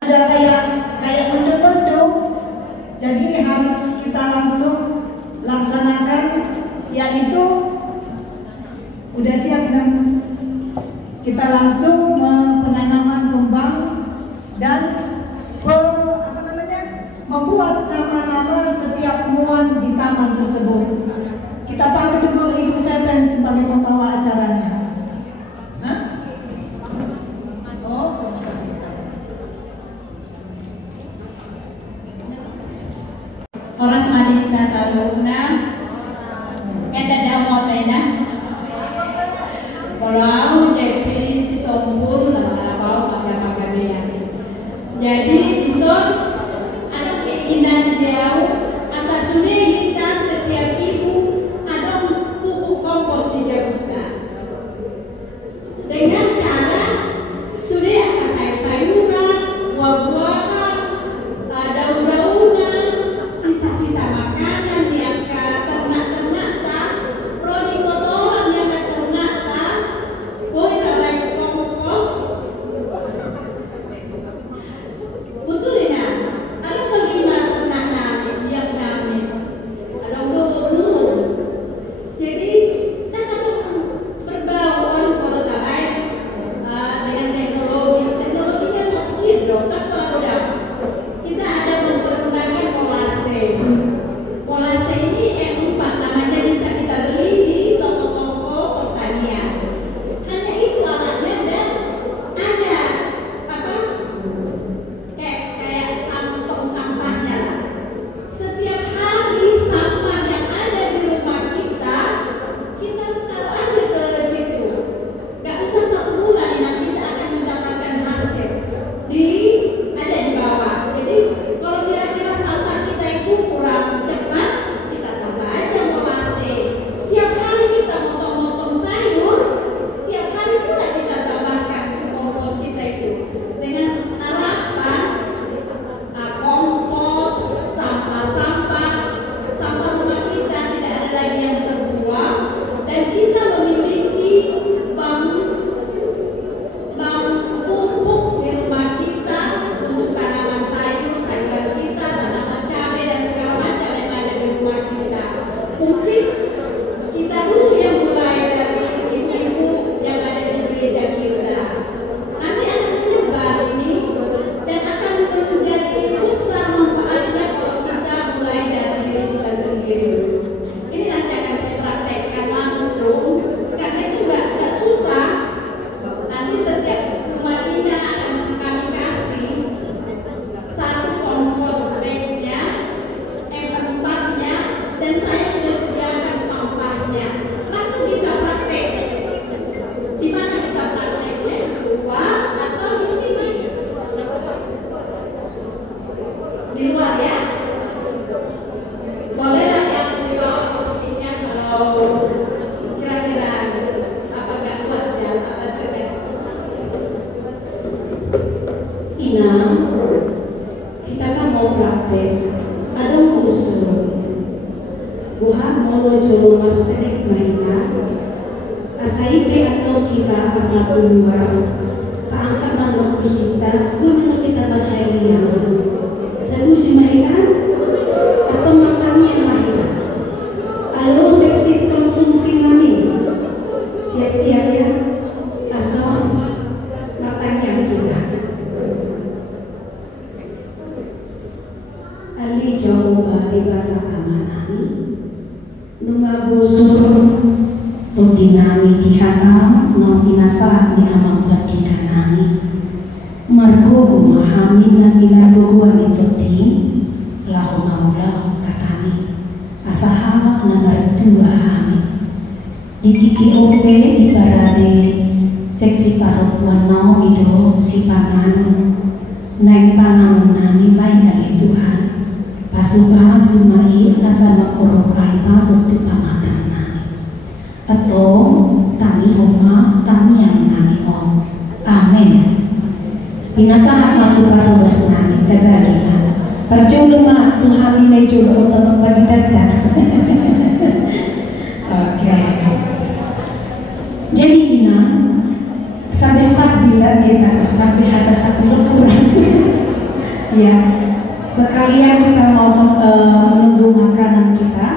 ada kayak mendung-mendung, jadi harus kita langsung laksanakan, yaitu udah siap kan? Kita langsung penanaman kembang dan membuat nama-nama setiap muan di taman tersebut. Kita panggil dulu Ibu Seten sebagai pembawa acaranya. Oras malita sa luna, kaya daw na. Walau jadi si tombol nabau maga-magabian. Jadi dison anak keinginan dia asa sudah kita setiap ibu ada pupuk kompos di Jakarta. Dengan cara sudah apa sayur-sayuran, buah-buahan, daun-daunan, sisa-sisa makanan yang ke ternak-ternak tak, rodi kotoran yang ke ternak tak, boleh tak baik kompos. Betul ya, ada kelima ternak kami, yang kami, ada udah. Jadi tak ada berbau orang kalau tak baik dengan teknologinya sedikit dong, tak kalau dah. Kita ada mempergunakan polase. Polase ini M4 namanya, bisa kita beli di toko-toko pertanian. Hanya itu alatnya dan ada apa? Kayak tong sampahnya lah. Setiap hari sampah yang ada di rumah kita taruh aja ke situ. Gak usah 1 bulan nanti kita akan mendapatkan hasil. Ada di bawah. Jadi kalau kira-kira sampah kita itu kurang cepat, kita tambah aja polase. Tiap hari kita motong-motong sayur, tiap hari pula kita tambahkan kompos kita itu. Dengan harapan kompos, sampah rumah kita tidak ada lagi yang terbuang, dan kita memiliki bank pupuk di rumah kita untuk tanaman sayuran kita, tanaman cabai dan segala macam yang ada di rumah kita. Mungkin kita dulu yang mulai dari ibu-ibu yang ada di gereja kita. Nanti akan menyebar ini dan akan menjadi besar manfaatnya kalau kita mulai dari diri kita sendiri. Ini nanti akan saya praktekkan langsung, karena itu nggak susah. Nanti setiap rumah kita akan kami kasih 1 kompos bagnya, M4-nya, dan saya sudah sediakan sampahnya. Langsung kita praktek. Di mana kita prakteknya? Di luar atau di sini? Di luar ya. Bolehlah yang di bawah kursinya kalau kira-kira apa gak kuat ya, apa tegak. Ina, kita kan mau praktek, ada usul. Buhan mau jolo marselik mainan, asaipe atau kita asal luar, tak angkat mana kusita, gue menurut kita berharian. Setuju mainan atau matangnya mainan. Halo seksi konsumsi kami, siap-siap ya, asal matangnya kita. Ali jauh di kata amanami, nunga busur, tudinami dihatam, no pinasa di amang berdikan nami. Margo memahami nagina duguan itu lahu maulah katami, asahala nomor 2 kami. Di TKOP di Barade seksi parokuan nau ido si pangan naik pangan nami baik dari Tuhan. Pasukan sumai asal makorokai pasuk di pangadan nami. Atau tami homa tami yang nami om. Amin. Pinasahan matu parubas nami terbagi. Perjulu mah Tuhan nilai juga untuk bagi tetap. Oke. Jadi ina sampai saat bila dia sampai harga 1 kurang. Ya, sekalian kita mau menunggu makanan kita.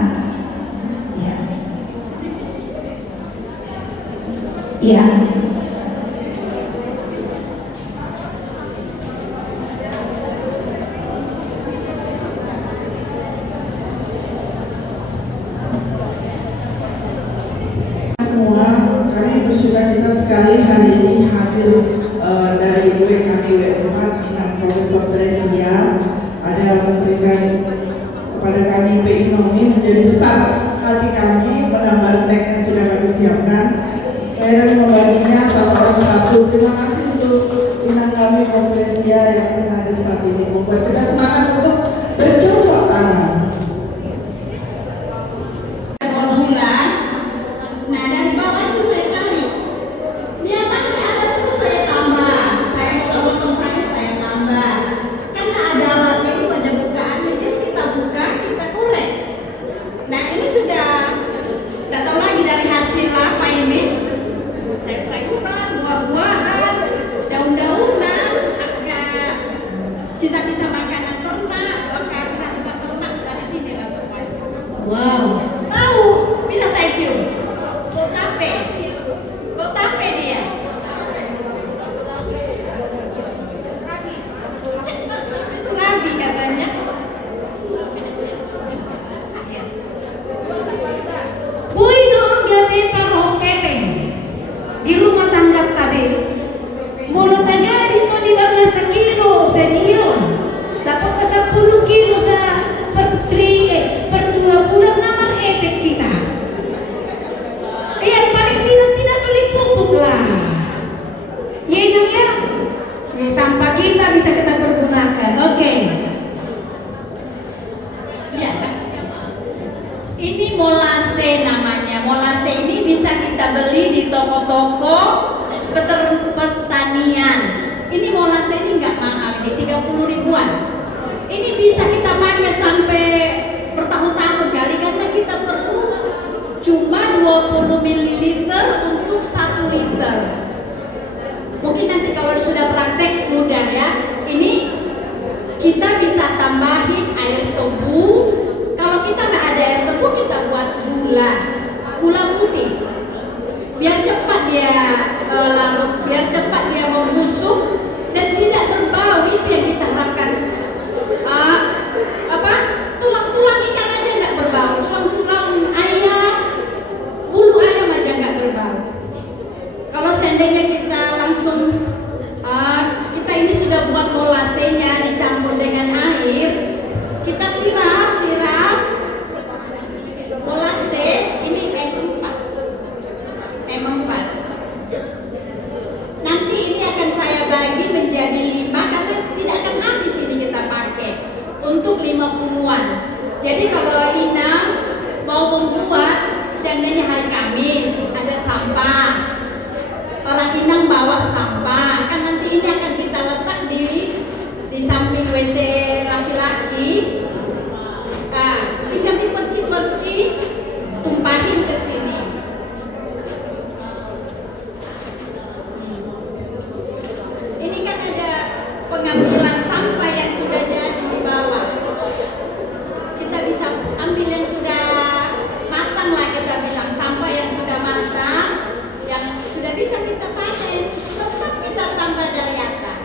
Ya. Ya. Semua, kami bersukacita sekali hari ini hadir dari kami W4 Inang Profesor Teresia ada memberikan kepada kami ekonomi menjadi besar hati kami menambah snack yang sudah kami siapkan. Saya dari membaginya satu orang satu. Terima kasih untuk Inang kami Profesia yang hadir saat ini membuat kita semangat untuk bercocok tanam. Nah dari bawah itu saya tarik, di atasnya ada terus saya tambah, saya potong-potong sayur saya tambah, karena ada alatnya itu ada bukaannya, jadi kita buka kita korek. Nah ini sudah tidak tahu lagi dari hasil apa ini, sayur-sayuran, buah-buahan, daun-daunan, agak sisa-sisa makanan ternak, bekas sisa-sisa ternak dari sini langsung. Wow. Tahu bisa saya cium. Lo tape dia. Serabi katanya. Bui dong gabe parong kepeng di rumah tangga tabe. Mulut tangga di sini dengan sekilo senior. Dapat ke 10 kilo per 2 bulan nama efek kita. Yang paling tidak beli pupuk lah. Ya dong ya. Ya, sampah kita bisa kita pergunakan. Oke. Ya. Ini molase namanya. Molase ini bisa kita beli di toko-toko pertanian. Ini molase ini nggak mahal, ini 30 ribuan. Ini bisa kita pakai sampai bertahun-tahun kali karena kita perlu cuma 20 ml untuk 1 liter. Mungkin nanti kalau sudah praktek mudah ya. Ini kita bisa tambahin air tebu. Kalau kita nggak ada air tebu kita buat gula putih. Biar cepat dia larut, biar cepat dia membusuk dan tidak berbau. Itu yang kita harapkan. Tulang-tulang ikan aja nggak berbau, tulang-tulang ayam, bulu ayam aja nggak berbau. Kalau seandainya kita langsung kita ini sudah buat molasenya dicampur dengan air, kita siram molase ini M4. Nanti ini akan saya bagi menjadi 5 karena tidak akan habis ini kita pakai untuk 50-an. Jadi kalau Inang mau membuat seandainya hari Kamis ada sampah, orang Inang bawa sampah, kan nanti ini akan kita letak di samping WC laki-laki. Nah, tinggal dipercik-percik, tumpahin ke sini. Ini kan ada pengambilan sampah yang sudah jadi di bawah. Kita bisa ambil yang sudah matang lah, kita bilang sampah yang sudah matang, yang sudah bisa kita panen, tetap kita tambah dari atas.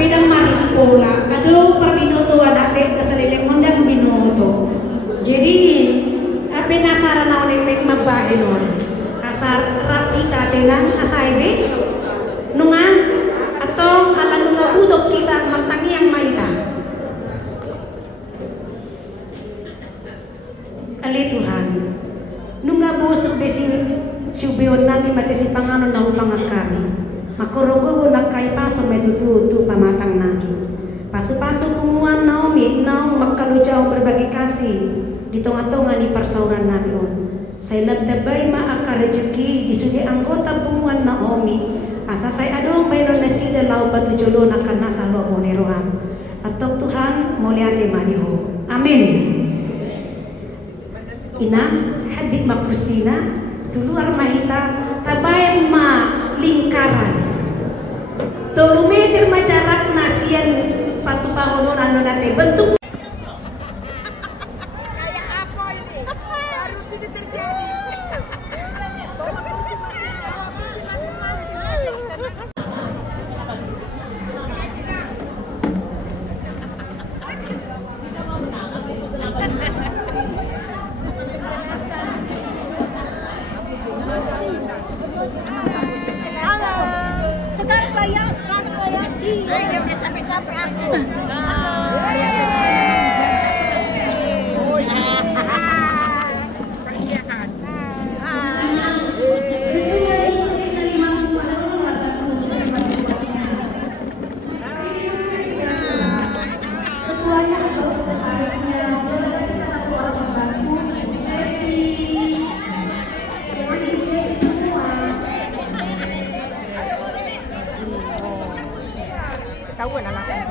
apedang maripola ado perminuto adape sa saliling mondang binuto. Jadi ape nasara na oleh mabae non asar rapita tenang asaibe nunga atau ala nunga udok kita matangi yang maita ali Tuhan nunga bosok besi siubion nami matesi panganon na upang kami makurugo na kay paso medududu pamatang nagi pasu-pasu kumuan Naomi naong magkalujaw berbagi kasih di tengah-tengah di persauran nabion. Saya nagtabay maaka rezeki di sudi anggota bunguan Naomi. Asa saya adong bayron na sila lau patujulon akan nasa loob ni Rohan. Atau Tuhan muliati maniho. Amin. Ina hadik makrusina tuluar mahita tabay ma lingkaran. Tolumeter majarak nasian patupangunon ano natin bentuk capek-capek aku. Tahu kan anak saya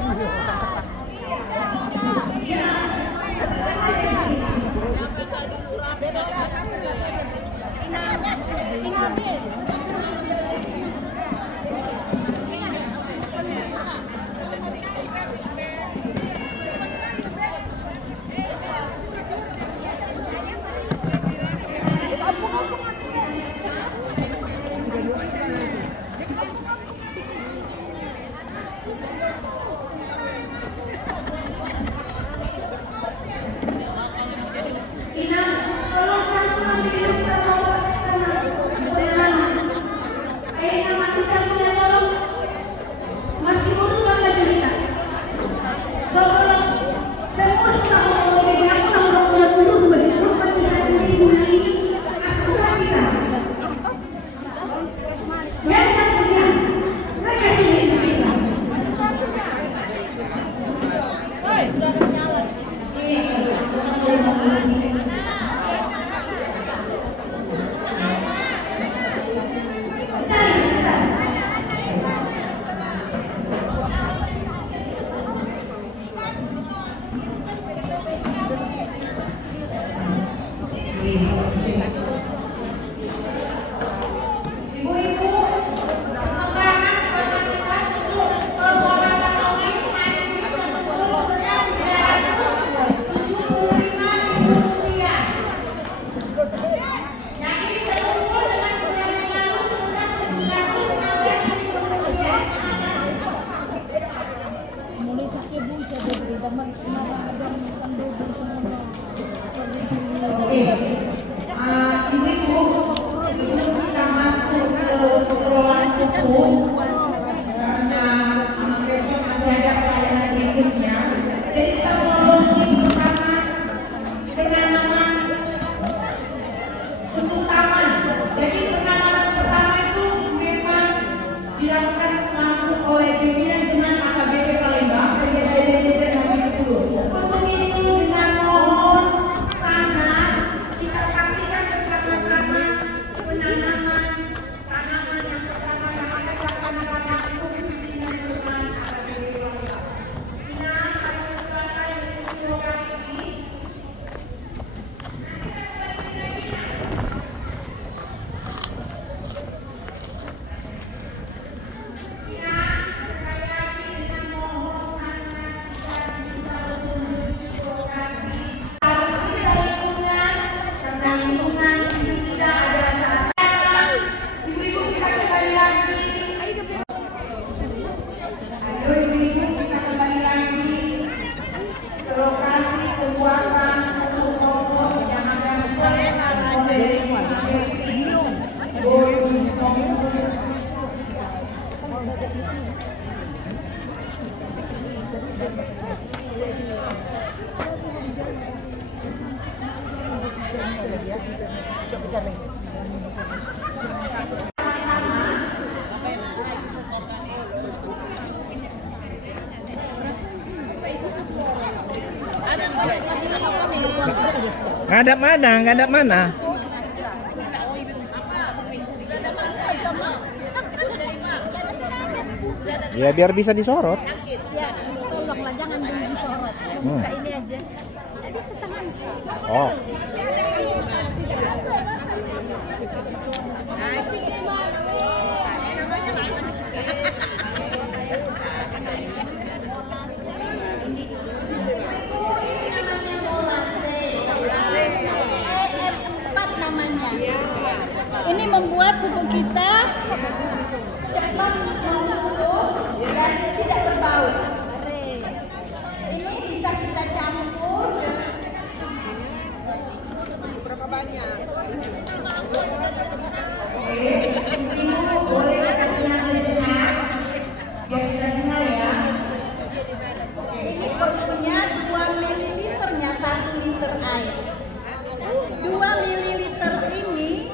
Ngadap mana? Ngadap mana? Ya biar bisa disorot. Ya, tolonglah jangan dulu disorot. Buka ini aja. Jadi setengah. Oh. Namanya. Ini membuat pupuk kita cepat membusuk dan tidak berbau. Ini bisa kita campur ke berapa banyak? Boleh kita dengar sejenak biar kita dengar ya. Ini perlunya 2 ml-nya 1 liter air. 2 ml ini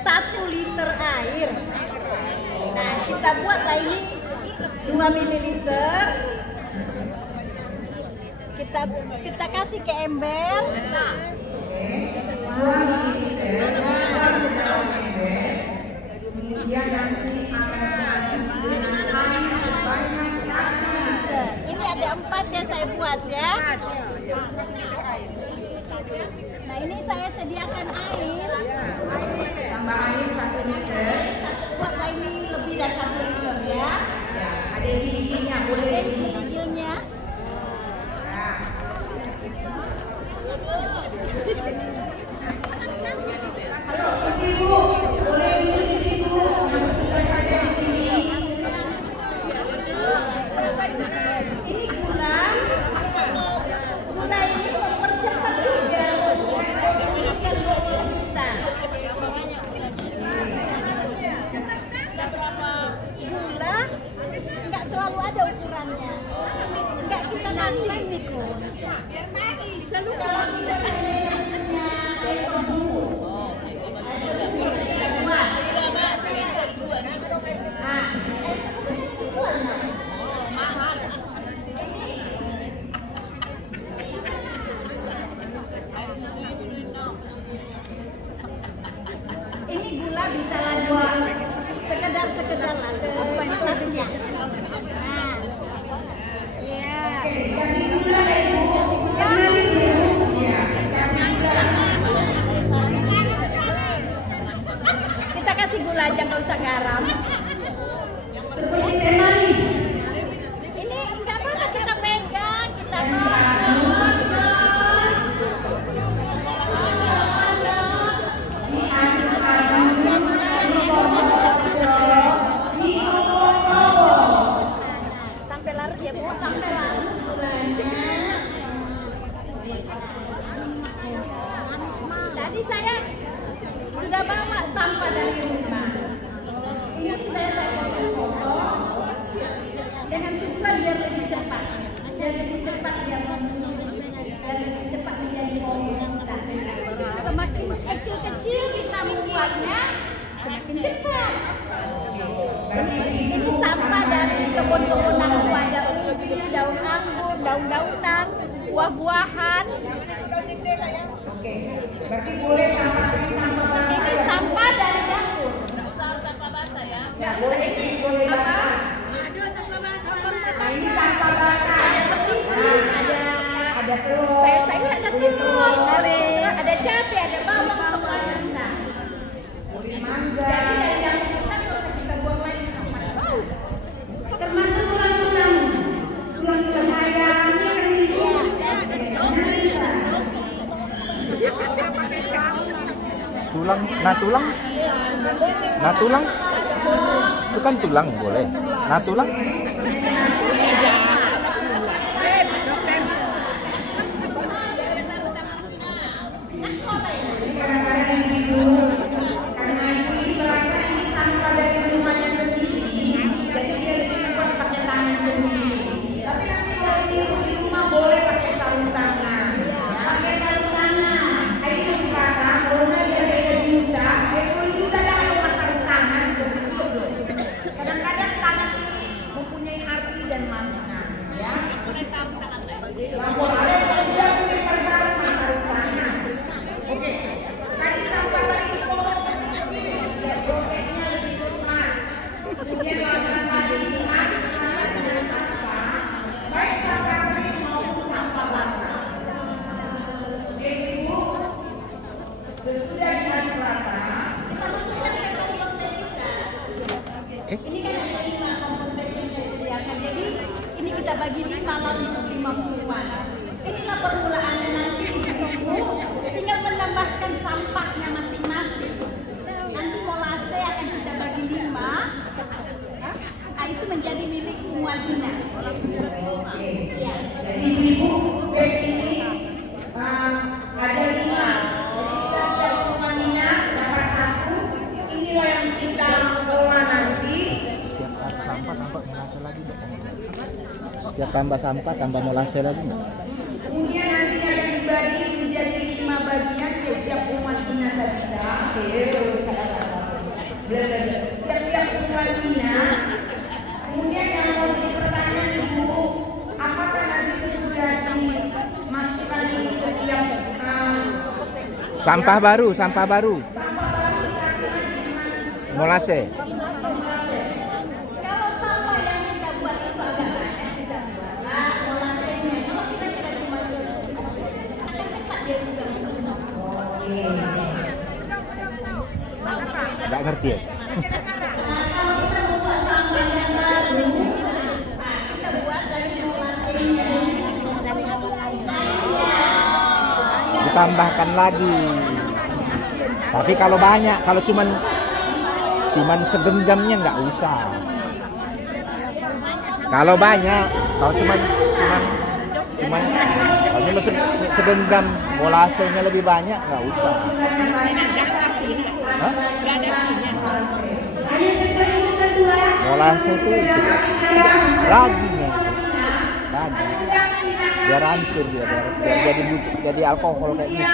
1 liter air. Nah, kita buatlah ini 2 ml. Kita kasih ke ember. Nah, 2 ml. Kemudian nanti akan dengan air sebanyak 1 liter. ini ada 4 yang saya buat ya. Nah, ini saya sediakan air. Tambah air 1 liter. Buatlah ini lebih dari 1 liter ya. Ada giginya, boleh Ada gigi. giginya. Ibu, boleh duduk ibu. Yang bertugas saja di sini. Ini gula. Gula ini mempercepat juga pembusukan kulit kita. Gula nggak selalu ada ukurannya. Nggak kita kasih mikro. Biar manis. Lalu kalau tidak punya air tersebut. Ini gula bisa lah buat sekedar lah sepantasnya. Nah, ya. Kasih gula ya ibu. Kasih gula. Kita kasih gula aja, nggak usah garam. Seperti teh manis. Ini nggak apa-apa, kita pegang, kita sampai larut ya Bu, sampai larut gulanya. Tadi saya sudah bawa sampah dari rumah. Ini sudah saya potong-potong dengan tujuan biar lebih cepat, biar masuk, biar lebih cepat menjadi fokus kita. Semakin kecil-kecil kita membuatnya, semakin cepat. Ini sampah dari kebun-kebun aku, ada ubis, daun anggur, daun-daunan, buah-buahan. Oke, berarti boleh sampah basah. Ini sampah dari dapur. Nggak boleh ini boleh basah. Nah ini sampah basah. Ada belimbing, Ada telur. sayur-sayur, ada telur, ada cabai, ada bawang, semuanya bisa. Boleh mangga. Jadi dari dapur kita nggak usah kita buang lagi sampah. Termasuk tulang ayam. Ini kan ibu. Tulang, tulang, itu kan tulang boleh. Tulang, Kadang-kadang ibu, karena ibu ini merasa ini sampah dari rumahnya sendiri, jadi dia lebih suka pakai tangan sendiri. Tapi nanti kalau ibu di rumah boleh pakai sarung tangan. Pakai sarung tangan. Ayo sekarang, boleh biasanya diminta. Ayo diminta dah ada sarung tangan. Kadang-kadang sangat kita bagi 5 lalu untuk 50-an. Inilah permulaannya nanti Ibu. Tinggal menambahkan sampahnya masing-masing. Nanti molase akan kita bagi 5. Nah, itu menjadi milik Muadina. Ya. Jadi ibu ini ada 5. Jadi tiap Muadina dapat 1. Inilah yang kita kelola nanti. Setiap tambah sampah tambah molase lagi nggak? Kemudian nanti akan dibagi menjadi 5 bagian tiap Muadina saja. Tiap Muadina. Kemudian yang mau jadi pertanyaan Ibu, apakah nanti sudah dimasukkan di tiap Sampah baru. sampah baru dikasih Molase. Kalau sampah yang kita buat itu agak banyak, kita buatlah molasenya. Kalau kita tidak cuma akan cepat dia juga. Nggak ngerti ya? Nah, kalau kita membuat sampah yang baru, nah, kita buat dari molasenya. Ditambahkan lagi. Tapi kalau banyak, kalau cuman segenggamnya nggak usah. Kalau banyak, kalau cuman segenggam molasenya lebih banyak nggak usah. Hah? Molase itu laginya, lagi biar hancur dia, biar jadi alkohol kayak gitu.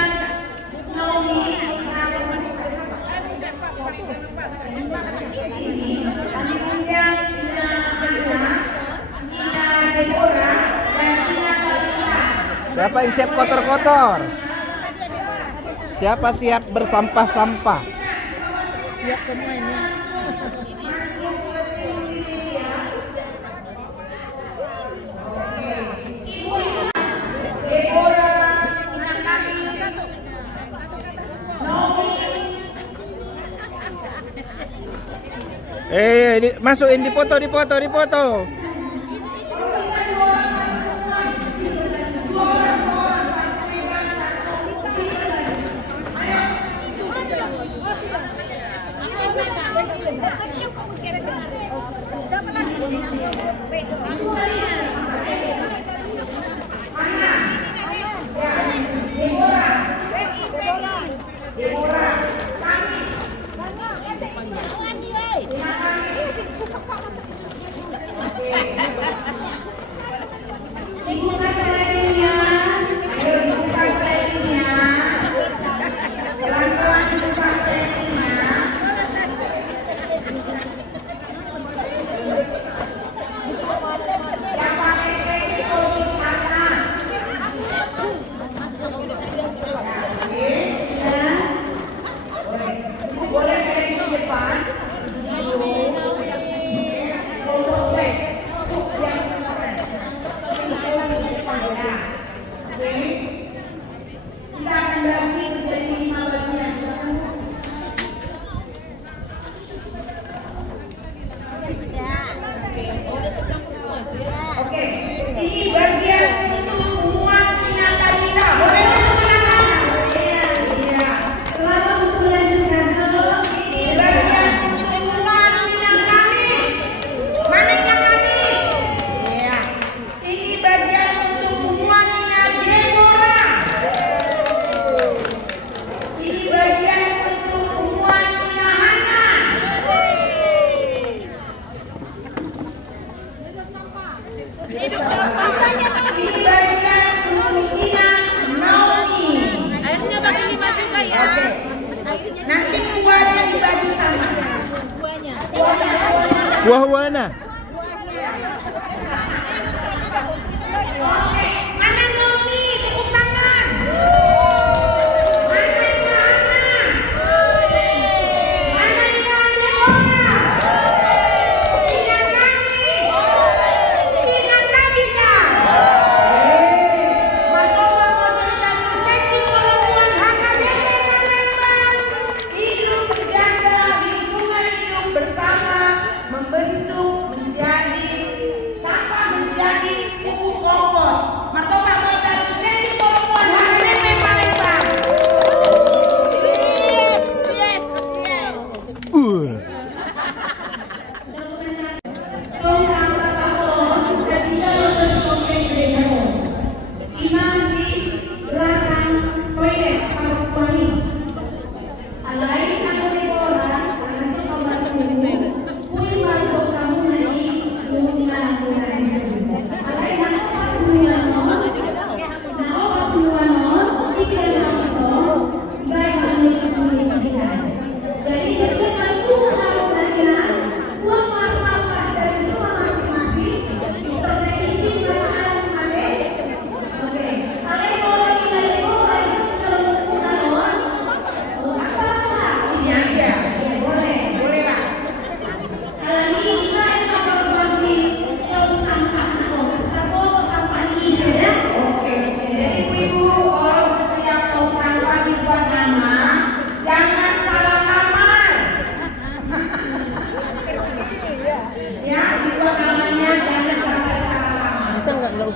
Siapa yang siap kotor-kotor? Siapa siap bersampah-sampah? Siap semua ini. Masukin dipoto. Buah-buahnya. Mana Nomi? Tepuk tangan. Mana Ina Kani. Ina Tabita. Martoba mau jadi seksi perempuan HKBP Palembang. Hidup menjaga lingkungan hidup bersama, membentuk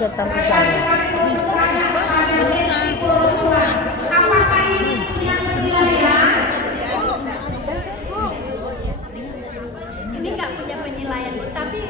bisa taruh di sana. Bisa sih, Pak. Bisa. Apakah ini punya penilaian? Ini nggak punya penilaian, tapi